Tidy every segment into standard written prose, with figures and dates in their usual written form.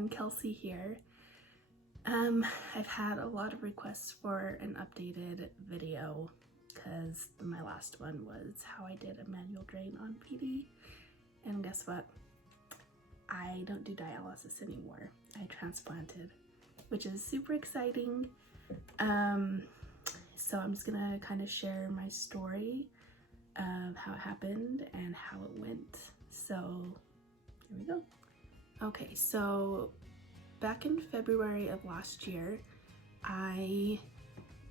everyone, Kelsey here. I've had a lot of requests for an updated video because my last one was how I did a manual drain on PD, and guess what? I don't do dialysis anymore. I transplanted, which is super exciting. So I'm just gonna kind of share my story of how it happened and how it went. So here we go. Okay, so back in February of last year, I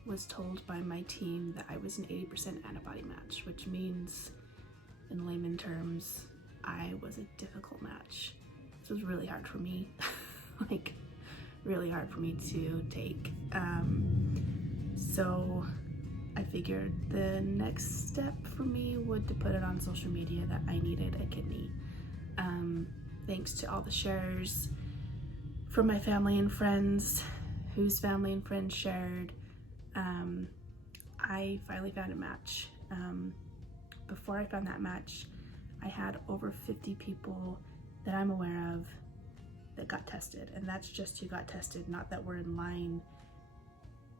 was told by my team that I was an 80% antibody match, which means in layman terms, I was a difficult match. This was really hard for me, like really hard for me to take. So I figured the next step for me would to put it on social media that I needed a kidney. Thanks to all the shares from my family and friends, whose family and friends shared, I finally found a match. Before I found that match, I had over 50 people that I'm aware of that got tested, and that's just who got tested, not that we're in line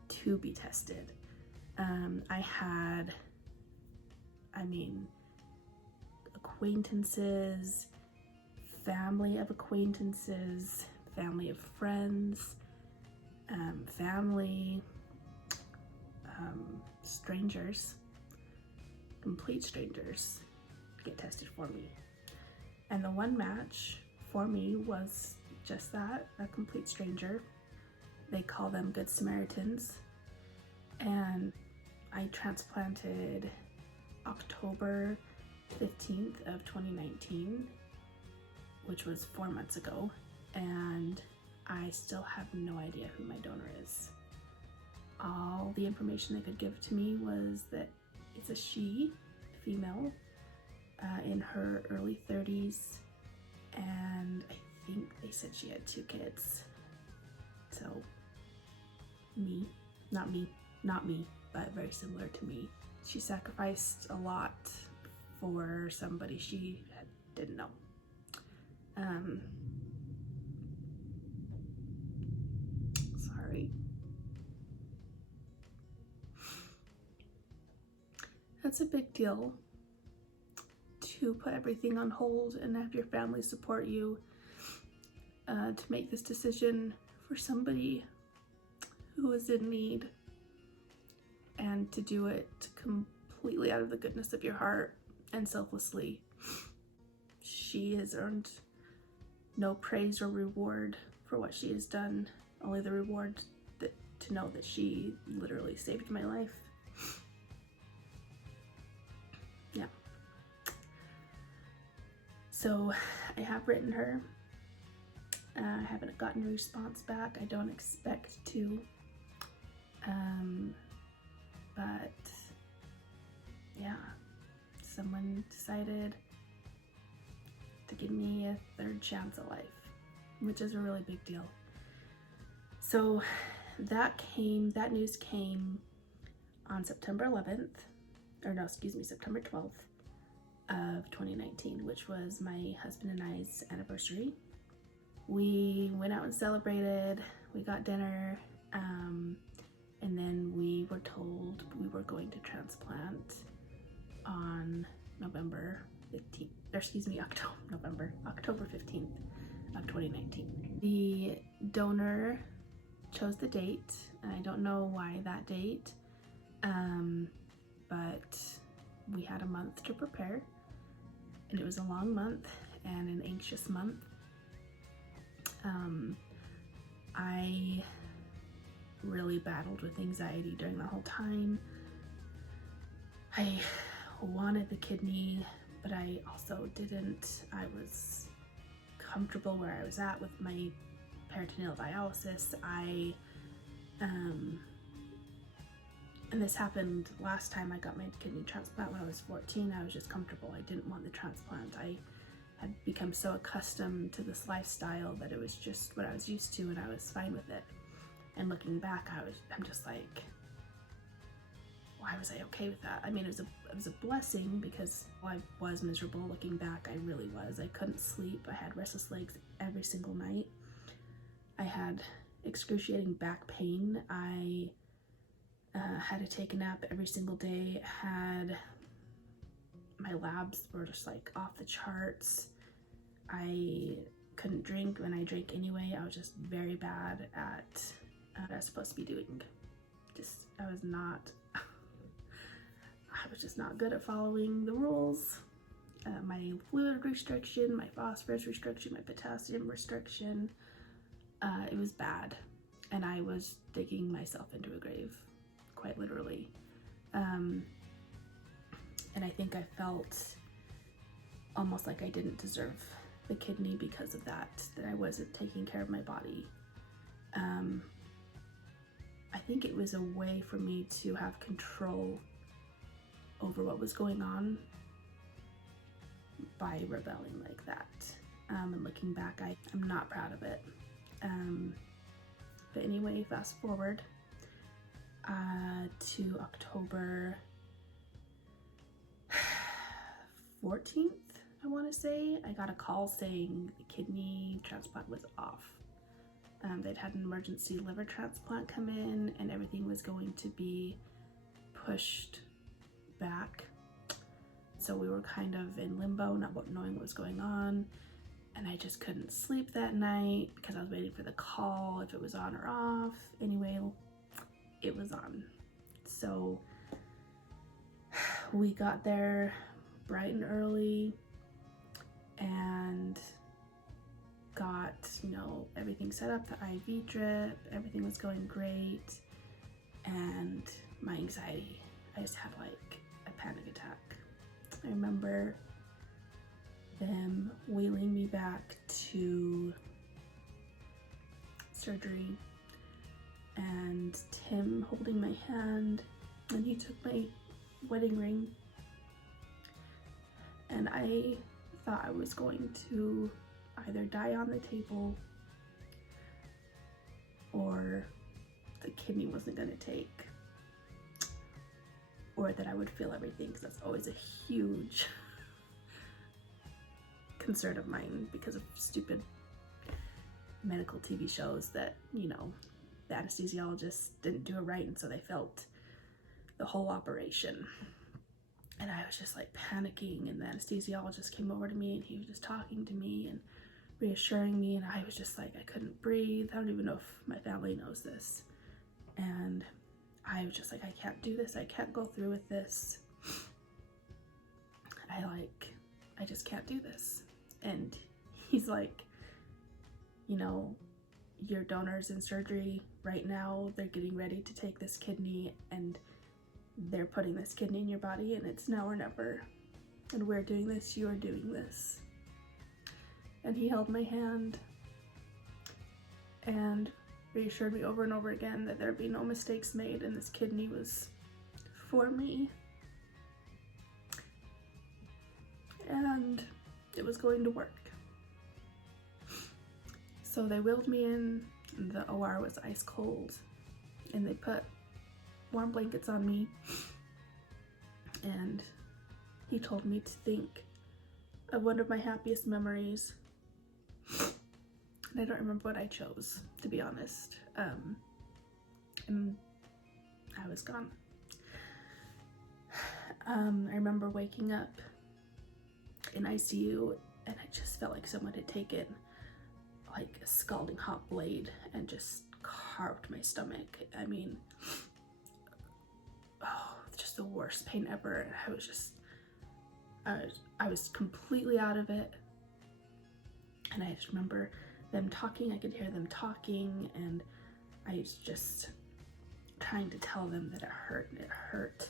to be tested. I had, acquaintances, family of acquaintances, family of friends, family, strangers, complete strangers get tested for me. And the one match for me was just that, a complete stranger. They call them Good Samaritans. And I transplanted October 15th of 2019, which was 4 months ago, and I still have no idea who my donor is. All the information they could give to me was that it's a she, female, in her early 30s, and I think they said she had 2 kids. So not me, but very similar to me. She sacrificed a lot for somebody she didn't know. Sorry. That's a big deal to put everything on hold and have your family support you to make this decision for somebody who is in need, and to do it completely out of the goodness of your heart and selflessly. She has earned no praise or reward for what she has done, only the reward to know that she literally saved my life. Yeah. So I have written her. I haven't gotten a response back. I don't expect to. But yeah, someone decided to give me a third chance at life, which is a really big deal. So that news came on September 12th of 2019, which was my husband and I's anniversary. We went out and celebrated, we got dinner, and then we were told we were going to transplant on October 15th of 2019. The donor chose the date, and I don't know why that date, but we had a month to prepare, and it was a long month and an anxious month. I really battled with anxiety during the whole time. I wanted the kidney, but I also didn't. I was comfortable where I was at with my peritoneal dialysis. And this happened last time I got my kidney transplant when I was 14. I was just comfortable. I didn't want the transplant. I had become so accustomed to this lifestyle that it was just what I was used to, and I was fine with it. And looking back, I'm just like, why was I okay with that? I mean, it was a blessing because I was miserable. Looking back, I really was. I couldn't sleep. I had restless legs every single night. had excruciating back pain. I had to take a nap every single day. My labs were just like off the charts. I couldn't drink. When I drank anyway, I was just very bad at what I was supposed to be doing. I was just not good at following the rules. My fluid restriction, my phosphorus restriction, my potassium restriction, it was bad. And I was digging myself into a grave, quite literally. And I think I felt almost like I didn't deserve the kidney because of that I wasn't taking care of my body. I think it was a way for me to have control over what was going on by rebelling like that. And looking back, I'm not proud of it. But anyway, fast forward to October 14th, I want to say. I got a call saying the kidney transplant was off. They'd had an emergency liver transplant come in and everything was going to be pushed back. So we were kind of in limbo, not knowing what was going on. And I just couldn't sleep that night because I was waiting for the call, if it was on or off. Anyway, it was on. So we got there bright and early and got, everything set up, the IV drip, everything was going great. And my anxiety, I just had like a panic attack. I remember them wheeling me back to surgery and Tim holding my hand, and he took my wedding ring, and I thought I was going to either die on the table or the kidney wasn't going to take, or that I would feel everything, because that's always a huge concern of mine because of stupid medical TV shows that, the anesthesiologist didn't do it right, and so they felt the whole operation. And I was just like panicking, and the anesthesiologist came over to me and he was just talking to me and reassuring me, and I was just like, I couldn't breathe. I don't even know if my family knows this. And I was just like, I can't do this. I can't go through with this. I just can't do this. And he's like, your donor's in surgery right now. They're getting ready to take this kidney and they're putting this kidney in your body, and it's now or never. And we're doing this, you are doing this. And he held my hand and reassured me over and over again that there'd be no mistakes made and this kidney was for me. And it was going to work. So they wheeled me in, the OR was ice cold, and they put warm blankets on me, and he told me to think of one of my happiest memories. And I don't remember what I chose, to be honest. And I was gone. I remember waking up in ICU, and I just felt like someone had taken like a scalding hot blade and just carved my stomach. I mean, just the worst pain ever. I was completely out of it. And I just remember them talking. I could hear them talking, and I was just trying to tell them that it hurt, and it hurt.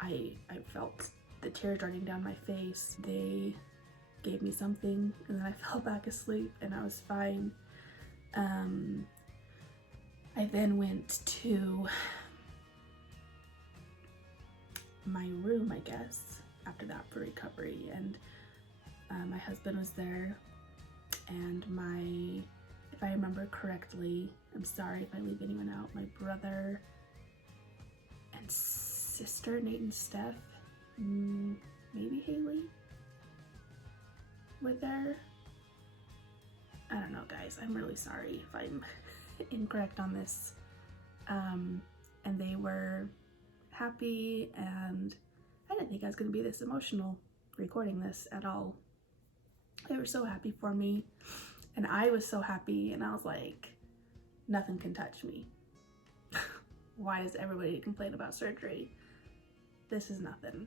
I felt the tears running down my face. They gave me something, and then I fell back asleep, and I was fine. I then went to my room, I guess, after that for recovery, and my husband was there, and if I remember correctly, I'm sorry if I leave anyone out, my brother and sister, Nate and Steph, maybe Haley, were there. I don't know, guys. I'm really sorry if I'm incorrect on this. And they were happy, and I didn't think I was going to be this emotional recording this at all. They were so happy for me, and I was so happy, and I was like, nothing can touch me. Why does everybody complain about surgery? This is nothing.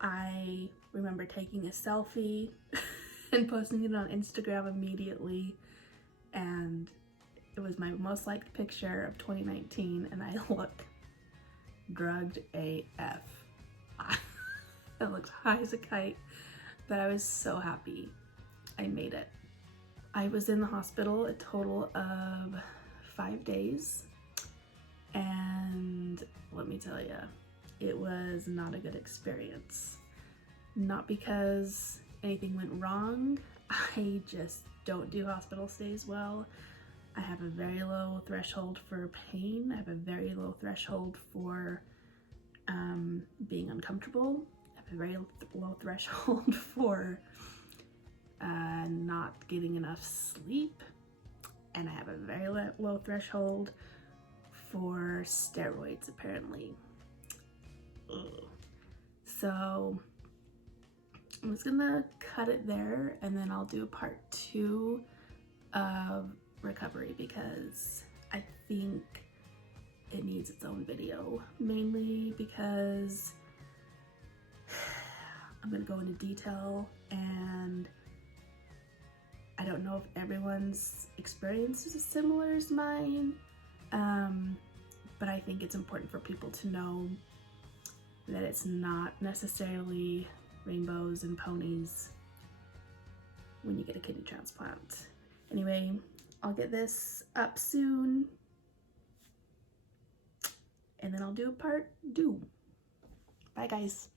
I remember taking a selfie and posting it on Instagram immediately, and it was my most liked picture of 2019, and I look drugged AF. I looked high as a kite, but I was so happy I made it. I was in the hospital a total of 5 days, and let me tell you, it was not a good experience. Not because anything went wrong, I just don't do hospital stays well. I have a very low threshold for pain. I have a very low threshold for being uncomfortable. I have a very low threshold for not getting enough sleep. And I have a very low threshold for steroids, apparently. Ugh. So I'm just gonna cut it there, and then I'll do a part 2 of recovery, because I think it needs its own video, mainly because I'm gonna go into detail, and I don't know if everyone's experience is as similar as mine, but I think it's important for people to know that it's not necessarily rainbows and ponies when you get a kidney transplant. Anyway, I'll get this up soon, and then I'll do a part 2. Bye, guys.